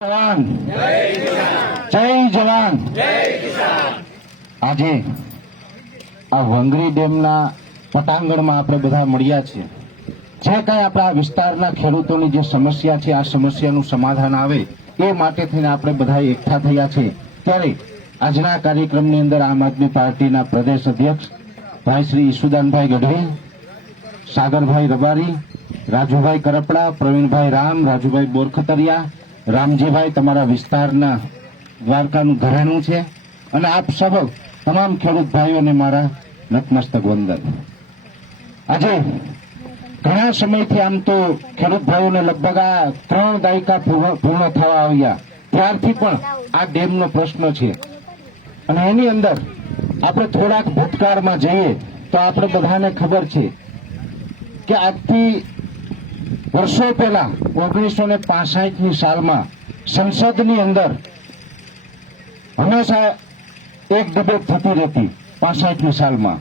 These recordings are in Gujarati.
જવાન જય જવાન. આજે આ વંગરી ડેમના પટાંગણમાં આપણે બધા મળ્યા છીએ. જે કઈ આપણા વિસ્તારના ખેડૂતોની જે સમસ્યા છે, આ સમસ્યાનું સમાધાન આવે એ માટે થઈને આપણે બધા એકઠા થયા છે ત્યારે આજના કાર્યક્રમની અંદર આમ આદમી પાર્ટીના પ્રદેશ અધ્યક્ષ ભાઈ શ્રી ઈસુદાનભાઈ ગઢવી, સાગરભાઈ રબારી, રાજુભાઈ કરપડા, પ્રવીણભાઈ રામ, રાજુભાઈ બોરખતરિયા રામજીભાઈ તમારા વિસ્તારના દ્વારકાનું ઘરેણું છે અને આપ સૌ તમામ ખેડૂત ભાઈઓને મારા નતમસ્તક વંદન. આજે ઘણા સમયથી આમ તો ખેડૂત ભાઈઓને લગભગ આ ત્રણ દાયકા પૂર્ણ થવા આવ્યા. ત્યારથી પણ આ ડેમનો પ્રશ્ન છે. અને એની અંદર આપણે થોડાક ભૂતકાળમાં જઈએ તો આપણે બધાને ખબર છે કે આજથી વર્ષો પહેલા ઓગણીસો ને ની સાલમાં સંસદની અંદર હંમેશા એક ડિબેટ થતી રહેતી પાસઠની સાલમાં.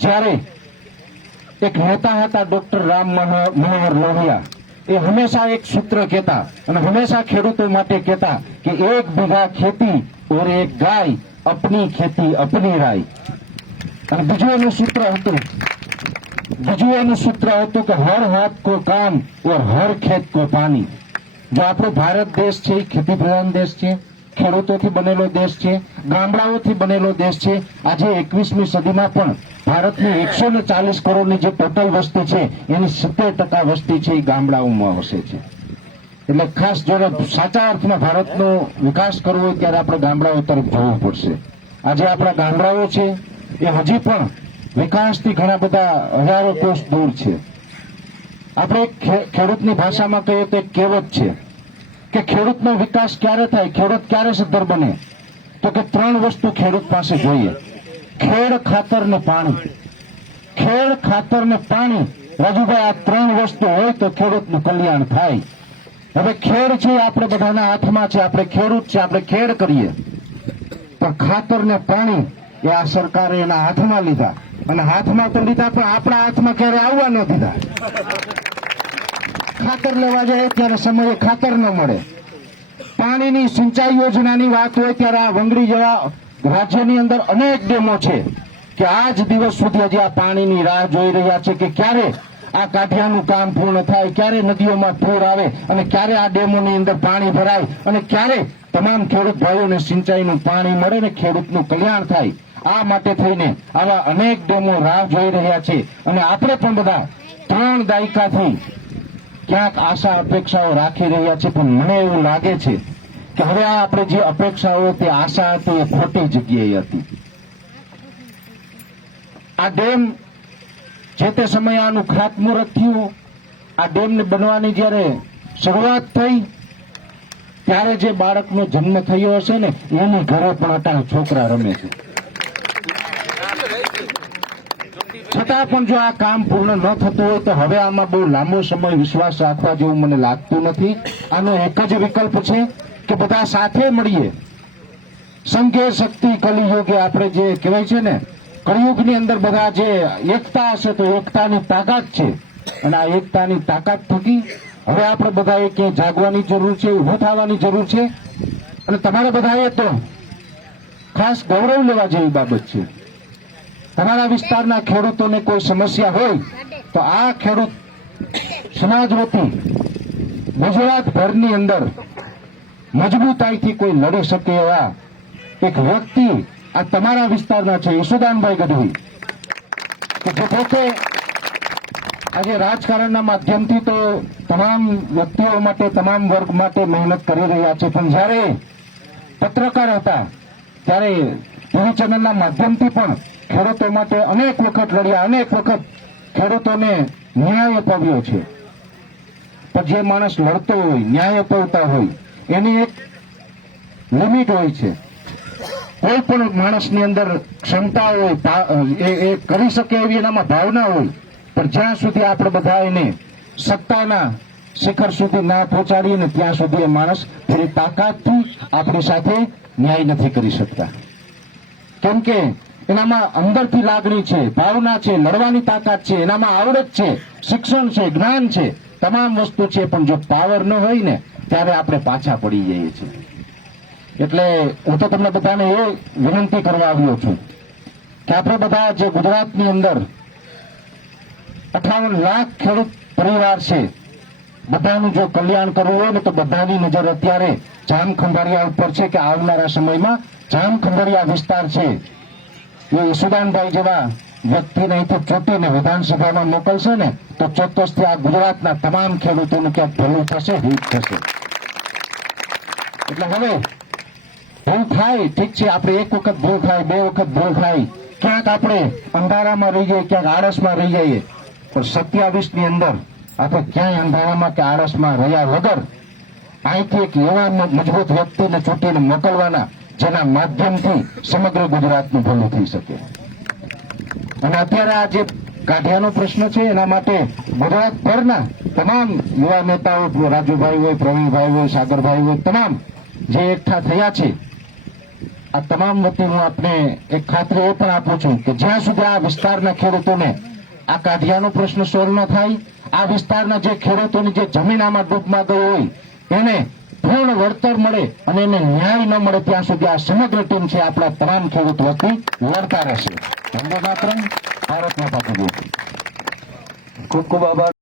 જ્યારે એક નેતા હતા ડોક્ટર રામ મનોહર લોહિયા, એ હંમેશા એક સૂત્ર કહેતા અને હંમેશા ખેડૂતો માટે કહેતા કે એક બીઘા ખેતી ઓર એક ગાય, અપની ખેતી અપની રાય. અને બીજું એનું સૂત્ર હતું બીજું એનું સૂત્ર હતું કે હર હાથ કો કામ ઓર હર ખેત કો પાણી. જો આપણો ભારત દેશ છે, એ ખેતી પ્રધાન દેશ છે, ખેડૂતોથી બનેલો દેશ છે, ગામડાઓથી બનેલો દેશ છે, આજે એકવીસમી સદીમાં પણ ભારતની એકસો ને ચાલીસ કરોડની જે ટોટલ વસ્તી છે, એની સિત્તેર ટકા વસ્તી છે, એ ગામડાઓમાં વસે છે. એટલે ખાસ જો સાચા અર્થમાં ભારતનો વિકાસ કરવો હોય, ત્યારે આપણે ગામડાઓ તરફ જવું પડશે. આજે આપણા ગામડાઓ છે, એ હજી પણ વિકાસથી ઘણા બધા હજારો કોષ દૂર છે. આપણે ખેડૂતની ભાષામાં કહીએ તો કહેવત છે કે ખેડૂતનો વિકાસ ક્યારે થાય, ખેડૂત ક્યારે સદ્ધર બને? તો કે ત્રણ વસ્તુ ખેડૂત પાસે જોઈએ. ખેડ ખાતર ને પાણી. ખેડ ખાતર ને પાણી. રાજુભાઈ, આ ત્રણ વસ્તુ હોય તો ખેડૂતનું કલ્યાણ થાય. હવે ખેડ છે આપણે બધાના હાથમાં છે, આપણે ખેડૂત છે, આપણે ખેડ કરીએ. પણ ખાતર ને પાણી એ આ સરકારે એના હાથમાં લીધા. અને હાથમાં તો લીધા પણ આપણા હાથમાં ક્યારે આવવા ન દીધા. ખાતર લેવા જાય ત્યારે સમયે ખાતર ન મળે. પાણીની સિંચાઈ યોજનાની વાત હોય ત્યારે આ વંગડી જેવા રાજ્યની અંદર અનેક ડેમો છે કે આજ દિવસ સુધી હજી આ પાણીની રાહ જોઈ રહ્યા છે કે ક્યારે આ કાઠિયાનું કામ પૂર્ણ થાય, ક્યારે નદીઓમાં પૂર આવે અને ક્યારે આ ડેમોની અંદર પાણી ભરાય અને ક્યારે તમામ ખેડૂત ભાઈઓને સિંચાઈનું પાણી મળે ને ખેડૂતનું કલ્યાણ થાય. આ માટે થઈને આવા અનેક ડેમો રાહ જોઈ રહ્યા છે. અને આપણે પણ બધા ત્રણ દાયકાથી ક્યાંક આશા અપેક્ષાઓ રાખી રહ્યા છે, પણ મને એવું લાગે છે કે હવે આ આપણે જે અપેક્ષાઓ તે આશા હતી, એ ખોટી જગ્યાએ હતી. આ ડેમ જે તે સમયે આનું ખાતમુહૂર્ત થયું, આ ડેમને બનવાની જ્યારે શરૂઆત થઈ, ત્યારે જે બાળકનો જન્મ થયો હશે ને, એની ઘરે પણ અટાણે છોકરા રમે છે. છતાં પણ જો આ કામ પૂર્ણ ન થતું હોય તો હવે આમાં બહુ લાંબો સમય વિશ્વાસ રાખવા જેવું મને લાગતું નથી. આનો એક જ વિકલ્પ છે કે બધા સાથે મળીએ. સંઘે શક્તિ કલિયુગે આપણે જે કહેવાય છે ને, કળિયુગની અંદર બધા જે એકતા હશે તો એકતાની તાકાત છે. અને આ એકતાની તાકાત થકી હવે આપણે બધાએ ક્યાંય જાગવાની જરૂર છે ઊભો થવાની જરૂર છે. અને તમારે બધાએ તો ખાસ ગૌરવ લેવા જેવી બાબત છે. તમારા વિસ્તારના ખેડૂતોને કોઈ સમસ્યા હોય તો આ ખેડૂત સમાજ વતી ગુજરાત ભરની અંદર મજબૂતાઈથી કોઈ લડી શકે એવા એક વ્યક્તિ આ તમારા વિસ્તારના છે યશુદાનભાઈ ગઢવી. જે પોતે આજે રાજકારણના માધ્યમથી તો તમામ વ્યક્તિઓ માટે, તમામ વર્ગ માટે મહેનત કરી રહ્યા છે, પણ જ્યારે પત્રકાર હતા, ત્યારે ટીવી ચેનલના માધ્યમથી પણ ખેડૂતો માટે અનેક વખત લડ્યા, અનેક વખત ખેડૂતોને ન્યાય અપાવ્યો છે. પણ જે માણસ લડતો હોય, ન્યાય અપાવતા હોય, એની એક લિમિટ હોય છે. કોઈ પણ માણસની અંદર ક્ષમતા હોય એ કરી શકે એવી એનામાં ભાવના હોય, પણ જ્યાં સુધી આપણે બધા એને સત્તાના શિખર સુધી ના પહોંચાડીએ ને ત્યાં સુધી એ માણસ તેની તાકાતથી આપણી સાથે ન્યાય નથી કરી શકતા. કેમ કે એનામાં અંદરથી લાગણી છે, ભાવના છે, લડવાની તાકાત છે, એનામાં આવડત છે, શિક્ષણ છે, જ્ઞાન છે, તમામ વસ્તુ છે, પણ જો પાવર ન હોય ને, ત્યારે આપણે પાછા પડી જઈએ છીએ. એટલે હું તો તમને બધાને એ વિનંતી કરવા આવ્યો છું કે આપણે બધા જે ગુજરાતની અંદર અઠાવન લાખ ખેડૂત પરિવાર છે, બધાનું જો કલ્યાણ કરવું હોય ને, તો બધાની નજર અત્યારે જામ ખંભાળિયા ઉપર છે કે આવનારા સમયમાં જામ ખંભાળિયા વિસ્તાર છે. એ યશુદાનભાઈ જેવા વ્યક્તિને અહીંથી ચૂંટીને વિધાનસભામાં મોકલશે ને, તો ચોક્કસથી આ ગુજરાતના તમામ ખેડૂતોનું ક્યાંક ભલું થશે, હિત થશે. એટલે હવે ભૂલ થાય, ઠીક છે, આપણે એક વખત ભૂલ થાય, બે વખત ભૂલ થાય, ક્યાંક આપણે અંધારામાં રહી જઈએ, ક્યાંક આળસમાં રહી જઈએ, પણ સત્યાવીસની અંદર આપણે ક્યાંય અંધારામાં કે આળસમાં રહ્યા વગર અહીંથી એક એવા મજબૂત વ્યક્તિને ચૂંટીને મોકલવાના જેના માધ્યમથી સમગ્ર ગુજરાતનું ભલું થઈ શકે. અને અત્યારે આ જે કાઢિયાનો પ્રશ્ન છે, એના માટે ગુજરાતભરના તમામ યુવા નેતાઓ, રાજુભાઈ હોય, પ્રવીણભાઈ હોય, સાગરભાઈ હોય, તમામ જે એકઠા થયા છે, આ તમામ વતી હું આપને એક ખાતરી એ પણ આપું છું કે જ્યાં સુધી આ વિસ્તારના ખેડૂતોને આ કાઢિયાનો પ્રશ્ન સોલ્વ ન થાય, આ વિસ્તારના જે ખેડૂતોની જે જમીન આમાં ડૂબમાં ગયો હોય, એને પૂર્ણ વળતર મળે અને એને ન્યાય ન મળે ત્યાં સુધી આ સમગ્ર ટીમ છે આપણા તમામ ખેડૂત વતી લડતા રહેશે ભારત માતા. ખૂબ ખૂબ આભાર